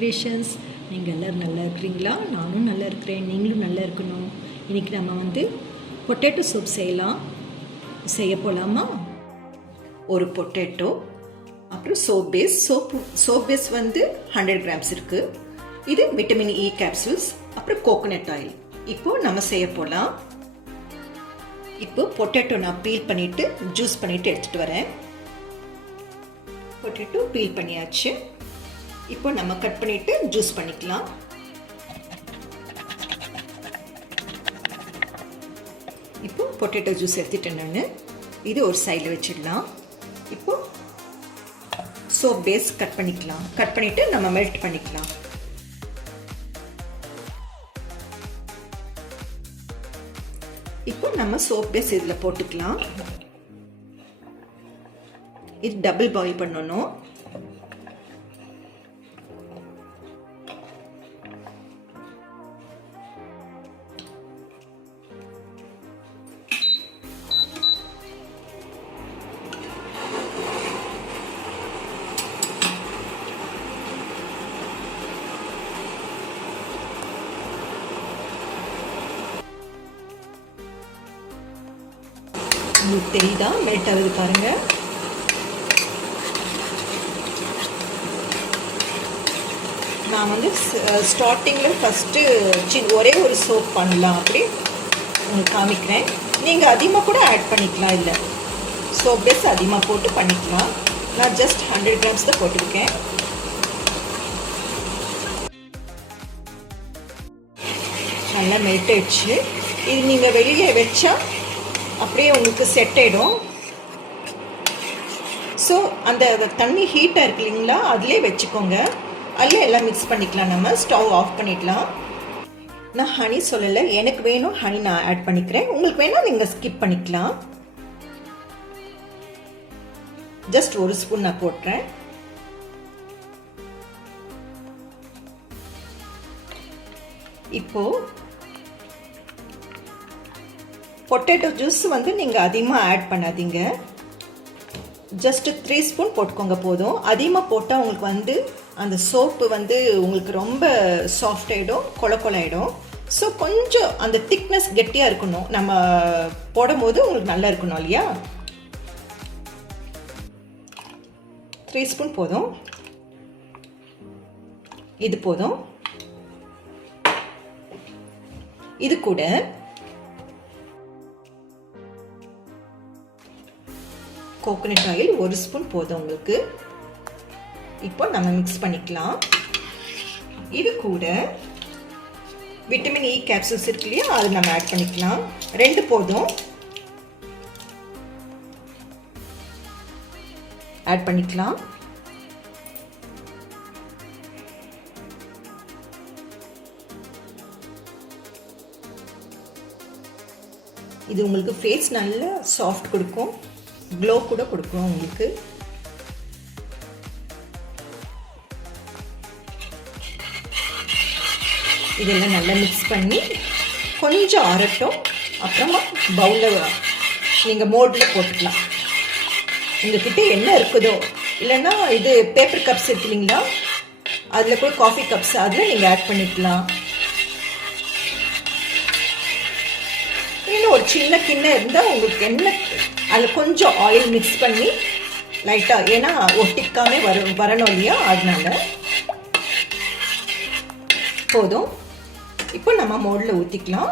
Creations. நீங்கள் எல்லோரும் நல்லா இருக்கிறீங்களா? நானும் நல்லா இருக்கிறேன். நீங்களும் நல்லா இருக்கணும். இன்றைக்கி நம்ம பொட்டேட்டோ சூப் செய்ய போகலாமா? ஒரு பொட்டேட்டோ, அப்புறம் சோப் பேஸ் 100 கிராம்ஸ் இருக்குது. இது விட்டமின் இ கேப்சூல்ஸ், அப்புறம் கோகோனட் ஆயில். இப்போது நம்ம செய்ய போகலாம். இப்போ பொட்டேட்டோ நான் பீல் பண்ணிவிட்டு ஜூஸ் பண்ணிவிட்டு எடுத்துகிட்டு வரேன். பொட்டேட்டோ பீல் பண்ணியாச்சு. இப்போ நம்ம கட் பண்ணிவிட்டு ஜூஸ் பண்ணிக்கலாம். இப்போ பொட்டேட்டோ ஜூஸ் எடுத்துட்டேன் நான். இது ஒரு சைடில் வச்சிடலாம். இப்போ சோப் பேஸ் கட் பண்ணிக்கலாம். கட் பண்ணிவிட்டு நம்ம மெல்ட் பண்ணிக்கலாம். இப்போ நம்ம சோப் பேஸ் இதில் போட்டுக்கலாம். இது டபுள் பாயில் பண்ணணும். உங்களுக்கு தெரியுதா மெல்ட் ஆகுது பாருங்க. நான் ஸ்டார்டிங்கில் ஃபஸ்ட்டு ஒரே ஒரு சோப் பண்ணலாம் அப்படி உங்களுக்கு காமிக்கிறேன். நீங்கள் அதிகமாக கூட ஆட் பண்ணிக்கலாம். இல்லை சோப் பேஸ் அதிகமாக போட்டு பண்ணிக்கலாம். நான் ஜஸ்ட் 100 கிராம்ஸ் தான் போட்டிருக்கேன். நல்லா மெல்ட் ஆயிடுச்சு. இது நீங்கள் வெளியே வச்சா அப்படியே உங்களுக்கு செட் ஆகிடும். ஸோ அந்த தண்ணி ஹீட்டாக இருக்கு இல்லைங்களா, அதிலே வச்சுக்கோங்க. அதில் எல்லாம் மிக்ஸ் பண்ணிக்கலாம். நம்ம ஸ்டவ் ஆஃப் பண்ணிடலாம். நான் ஹனி சொல்லலை, எனக்கு வேணும் ஹனி நான் ஆட் பண்ணிக்கிறேன். உங்களுக்கு வேணால் நீங்கள் ஸ்கிப் பண்ணிக்கலாம். ஜஸ்ட் ஒரு ஸ்பூன் நான் போட்டுறேன். இப்போ பொட்டேட்டோ ஜூஸ் நீங்கள் அதிகமாக ஆட் பண்ணாதீங்க. ஜஸ்ட் 3 ஸ்பூன் போட்டுக்கோங்க போதும். அதிகமாக போட்டால் உங்களுக்கு அந்த சோப்பு உங்களுக்கு ரொம்ப சாஃப்ட் ஆகிடும், கொல ஸோ கொஞ்சம் அந்த திக்னஸ் கெட்டியாக இருக்கணும். நம்ம போடும்போது உங்களுக்கு நல்லா இருக்கணும் இல்லையா? 3 ஸ்பூன் போதும். இது போதும். இது கூட கோகோனட் ஆயில் 1 ஸ்பூன் போதும் உங்களுக்கு. இப்போ நம்ம மிக்ஸ் பண்ணிக்கலாம். இது கூட விட்டமின் இ கேப்சூல்ஸ் இருக்கு இல்லையா, அது நம்ம ஆட் பண்ணிக்கலாம். 2 போதும். ஆட் பண்ணிக்கலாம். இது உங்களுக்கு ஃபேஸ் நல்ல சாஃப்ட் கொடுக்கும், க்ளோ கூட கொடுக்கும் உங்களுக்கு. இதெல்லாம் நல்லா மிக்ஸ் பண்ணி கொஞ்சம் ஆறட்டும். அப்புறமா பவுலில் நீங்கள் மோல்டில் போட்டுக்கலாம். உங்ககிட்ட என்ன இருக்குதோ, இல்லைன்னா இது பேப்பர் கப்ஸ் இருக்கு இல்லைங்களா, அதில் கூட காஃபி கப்ஸ் அதில் நீங்கள் ஆட் பண்ணிக்கலாம். இன்னும் ஒரு சின்ன கிண்ணம் இருந்தால் உங்களுக்கு என்ன, அதில் கொஞ்சம் ஆயில் மிக்ஸ் பண்ணி லைட்டாக, ஏன்னா ஒட்டிக்காமே வரணும் இல்லையா, அதனால போதும். இப்போ நம்ம மோல்டில் ஊற்றிக்கலாம்.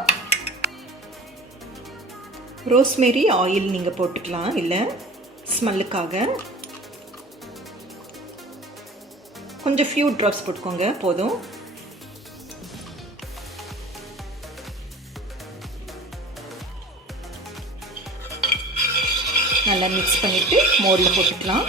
ரோஸ்மேரி ஆயில் நீங்கள் போட்டுக்கலாம், இல்லை ஸ்மெல்லுக்காக கொஞ்சம் ஃபியூ ட்ராப்ஸ் போட்டுக்கோங்க போதும். நல்லா மிக்ஸ் பண்ணிவிட்டு மோரில் போட்டுக்கலாம்.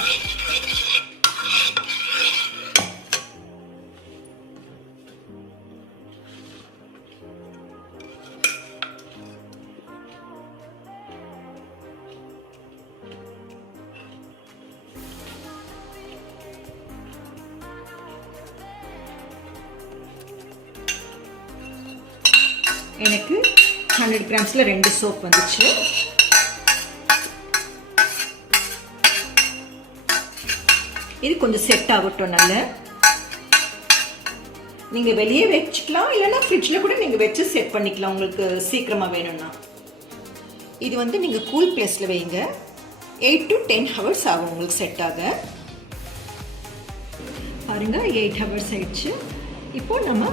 எனக்கு 100 கிராம்ஸில் 2 சோப் வந்துச்சு. இது கொஞ்சம் செட் ஆகட்டும். நல்ல நீங்கள் வெளியே வச்சுக்கலாம், இல்லைன்னா ஃப்ரிட்ஜில் கூட நீங்கள் வச்சு செட் பண்ணிக்கலாம் உங்களுக்கு சீக்கிரமாக வேணும்னா. இது வந்து நீங்கள் கூல் பிளேஸில் வைங்க. 8 to 10 hours ஆகும் உங்களுக்கு செட் ஆக. பாருங்கள் 8 hours ஆயிடுச்சு. இப்போது நம்ம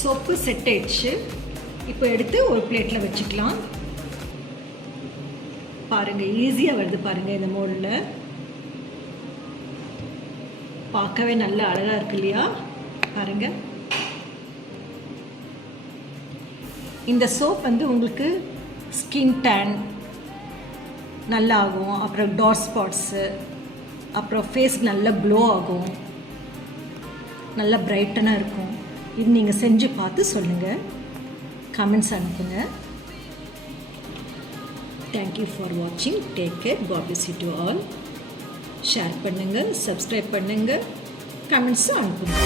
சோப்பு செட் ஆயிடுச்சு. இப்போ எடுத்து ஒரு பிளேட்டில் வச்சுக்கலாம். பாருங்கள் ஈஸியாக வருது பாருங்கள். இந்த மோடில் பார்க்கவே நல்ல அழகாக இருக்கு இல்லையா? பாருங்கள். இந்த சோப் வந்து உங்களுக்கு ஸ்கின் டேன் நல்லா ஆகும், அப்புறம் டார்க் ஸ்பாட்ஸு, அப்புறம் ஃபேஸ் நல்லா க்ளோ ஆகும், நல்லா பிரைட்டனாக இருக்கும். இது நீங்கள் செஞ்சு பார்த்து சொல்லுங்கள், கமெண்ட்ஸ் அனுப்புங்க. தேங்க்யூ ஃபார் வாட்சிங். Take care. God bless you to all. Share பண்ணுங்கள், சப்ஸ்கிரைப் பண்ணுங்கள், கமெண்ட்ஸும் அனுப்புங்க.